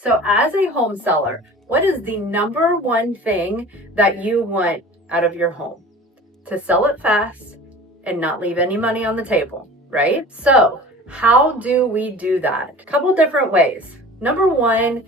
So as a home seller, what is the number one thing that you want out of your home? To sell it fast and not leave any money on the table, right? So how do we do that? A couple different ways. Number one,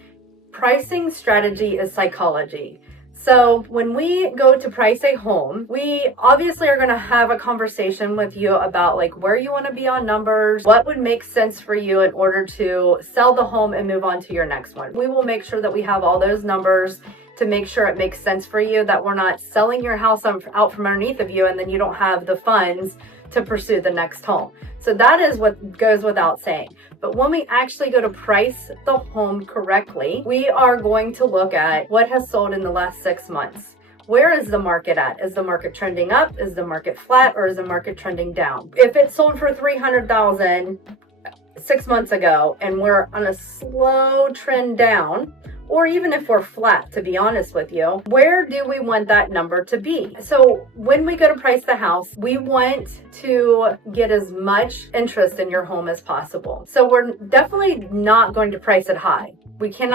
pricing strategy is psychology. So when we go to price a home, we obviously are going to have a conversation with you about like where you want to be on numbers, what would make sense for you in order to sell the home and move on to your next one. We will make sure that we have all those numbers to make sure it makes sense for you, that we're not selling your house out from underneath of you and then you don't have the funds to pursue the next home. So that is what goes without saying. But when we actually go to price the home correctly, we are going to look at what has sold in the last 6 months. Where is the market at? Is the market trending up? Is the market flat? Or is the market trending down? If it sold for $300,000 6 months ago and we're on a slow trend down, or even if we're flat, to be honest with you, where do we want that number to be? So when we go to price the house, we want to get as much interest in your home as possible. So we're definitely not going to price it high. We can't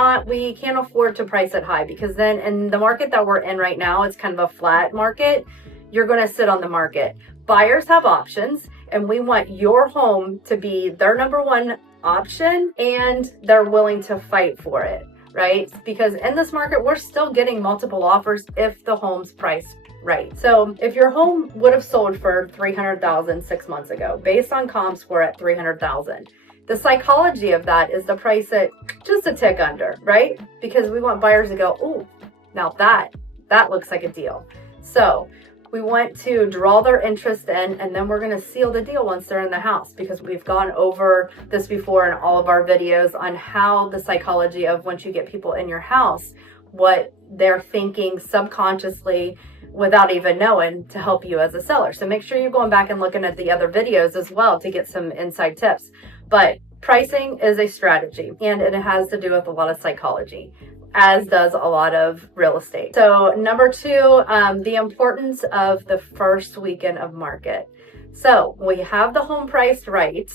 afford to price it high, because then in the market that we're in right now, it's kind of a flat market. You're going to sit on the market. Buyers have options, and we want your home to be their number one option, and they're willing to fight for it. Right? Because in this market, we're still getting multiple offers if the home's priced right. So if your home would have sold for $300,000 6 months ago, based on comps, we're at $300,000. The psychology of that is to price it just a tick under, right? Because we want buyers to go, oh, now that looks like a deal. So we want to draw their interest in, and then we're going to seal the deal once they're in the house, because we've gone over this before in all of our videos on how the psychology of once you get people in your house, what they're thinking subconsciously without even knowing, to help you as a seller. So make sure you're going back and looking at the other videos as well to get some inside tips. But pricing is a strategy, and it has to do with a lot of psychology, as does a lot of real estate. So number two, the importance of the first weekend of market. So we have the home priced right.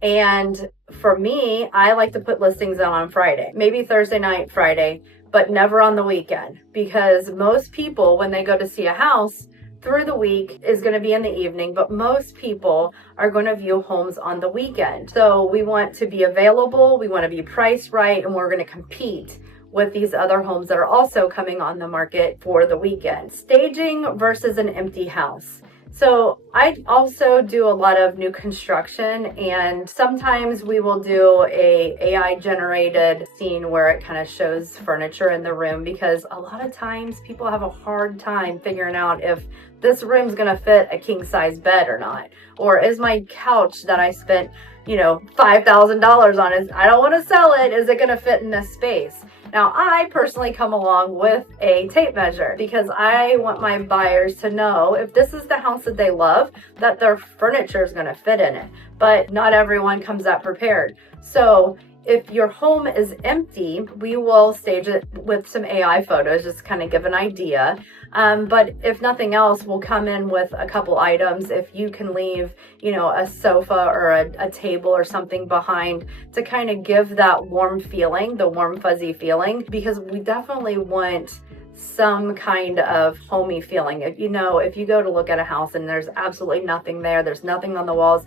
And for me, I like to put listings out on Friday, maybe Thursday night, Friday, but never on the weekend, because most people, when they go to see a house through the week, is going to be in the evening, but most people are going to view homes on the weekend. So we want to be available, we want to be priced right, and we're going to compete with these other homes that are also coming on the market for the weekend. Staging versus an empty house. So I also do a lot of new construction, and sometimes we will do a AI generated scene where it kind of shows furniture in the room, because a lot of times people have a hard time figuring out if this room's gonna fit a king size bed or not, or is my couch that I spent $5,000 on, I don't want to sell it, is it gonna fit in this space? Now, I personally come along with a tape measure, because I want my buyers to know, if this is the house that they love, that their furniture is going to fit in it. But not everyone comes that prepared. So if your home is empty, we will stage it with some AI photos, just kind of give an idea. But if nothing else, we'll come in with a couple items. If you can leave, a sofa or a table or something behind to kind of give that warm feeling, the warm fuzzy feeling, because we definitely want some kind of homey feeling. If you go to look at a house and there's absolutely nothing there, there's nothing on the walls,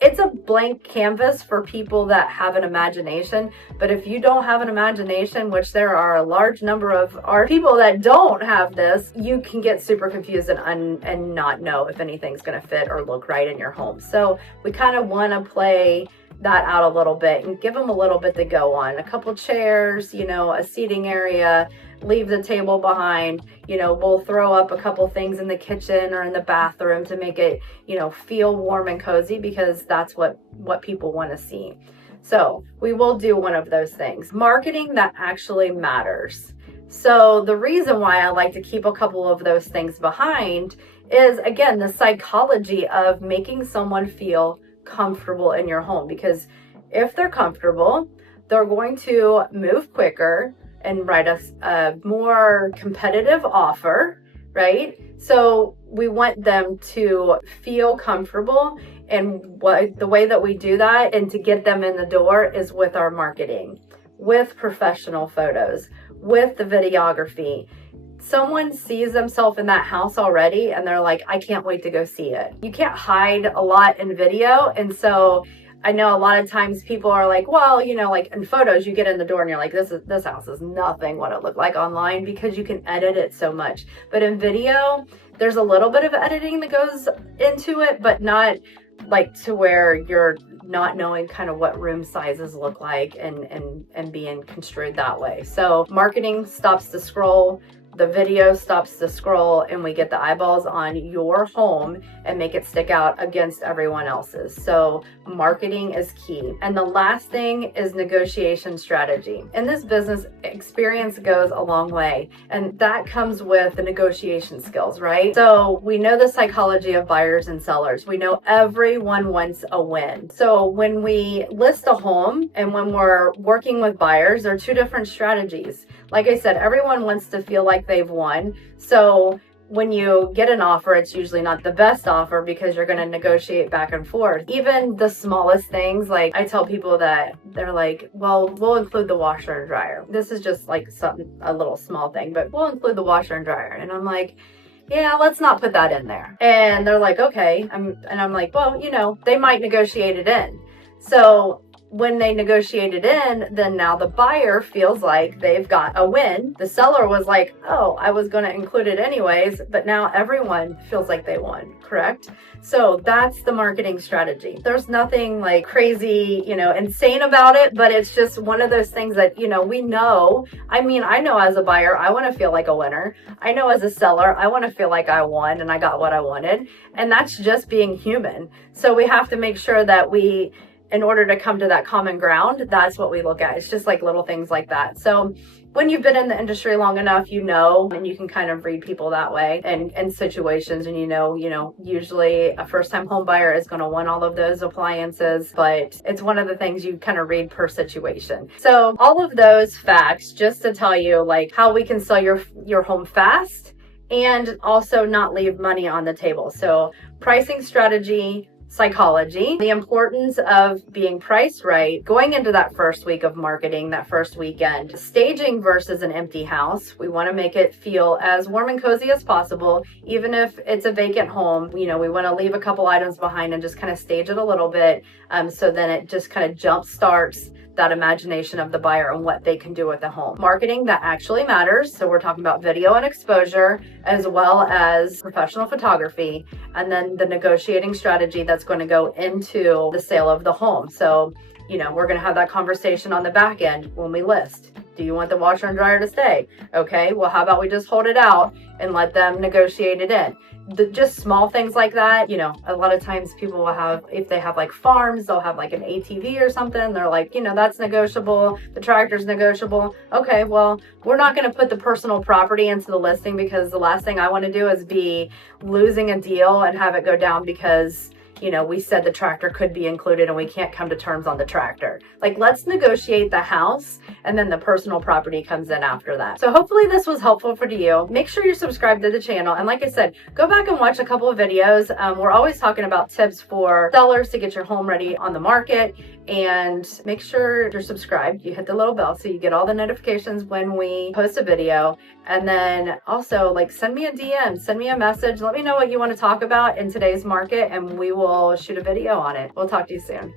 it's a blank canvas for people that have an imagination. But if you don't have an imagination, which there are a large number of our people that don't have this, you can get super confused and not know if anything's going to fit or look right in your home. So we kind of want to play that out a little bit and give them a little bit to go on. A couple chairs, a seating area, leave the table behind. We'll throw up a couple things in the kitchen or in the bathroom to make it, feel warm and cozy, because that's what people want to see. So we will do one of those things. Marketing that actually matters. So the reason why I like to keep a couple of those things behind is, again, the psychology of making someone feel comfortable in your home, because if they're comfortable, they're going to move quicker and write us a more competitive offer, right? So we want them to feel comfortable, and the way that we do that and to get them in the door is with our marketing. with professional photos, with the videography. Someone sees themselves in that house already and they're like, I can't wait to go see it. You can't hide a lot in video. And so I know a lot of times people are like, well, you know, like in photos, you get in the door and you're like, this house is nothing what it looked like online, because you can edit it so much. But in video, there's a little bit of editing that goes into it, but not like to where you're not knowing kind of what room sizes look like and being construed that way. So marketing stops the scroll, the video stops the scroll, and we get the eyeballs on your home and make it stick out against everyone else's. So marketing is key. And the last thing is negotiation strategy. In this business, experience goes a long way, and that comes with the negotiation skills, right? So we know the psychology of buyers and sellers. We know everyone wants a win. So when we list a home and when we're working with buyers, there are two different strategies. Like I said, everyone wants to feel like they've won. So when you get an offer, it's usually not the best offer because you're going to negotiate back and forth. Even the smallest things, like I tell people that they're like, well, we'll include the washer and dryer. This is just like a little small thing, but we'll include the washer and dryer. And I'm like, yeah, let's not put that in there. And they're like, okay. I'm like, well, you know, they might negotiate it in. So when they negotiate it in, then now the buyer feels like they've got a win. The seller was like, oh, I was going to include it anyways, but now everyone feels like they won, correct? So that's the marketing strategy. There's nothing like crazy, you know, insane about it, but it's just one of those things that, you know, we know. I mean, I know as a buyer, I want to feel like a winner. I know as a seller, I want to feel like I won and I got what I wanted. And that's just being human. So we have to make sure that in order to come to that common ground, that's what we look at. It's just like little things like that. So when you've been in the industry long enough, you know, and you can kind of read people that way and in situations, and you know, usually a first-time home buyer is going to want all of those appliances, but it's one of the things you kind of read per situation. So all of those facts just to tell you like how we can sell your home fast and also not leave money on the table. So pricing strategy, psychology, the importance of being priced right, going into that first week of marketing, that first weekend, staging versus an empty house. We want to make it feel as warm and cozy as possible, even if it's a vacant home. You know, we want to leave a couple items behind and just kind of stage it a little bit. So then it just kind of jump starts that imagination of the buyer and what they can do with the home. Marketing that actually matters. So we're talking about video and exposure as well as professional photography, and then the negotiating strategy that's going to go into the sale of the home. So, you know, we're going to have that conversation on the back end when we list. Do you want the washer and dryer to stay? Okay, well, how about we just hold it out and let them negotiate it in? Just small things like that. You know, a lot of times people will have, if they have like farms, they'll have like an ATV or something. They're like, you know, that's negotiable. The tractor's negotiable. Okay, well, we're not going to put the personal property into the listing, because the last thing I want to do is be losing a deal and have it go down because, you know, we said the tractor could be included and we can't come to terms on the tractor. Like, let's negotiate the house and then the personal property comes in after that. So hopefully this was helpful for you. Make sure you're subscribed to the channel. And like I said, go back and watch a couple of videos. We're always talking about tips for sellers to get your home ready on the market. And make sure you're subscribed. You hit the little bell so you get all the notifications when we post a video. And then also, like, send me a DM, send me a message. Let me know what you want to talk about in today's market, and we will shoot a video on it. We'll talk to you soon.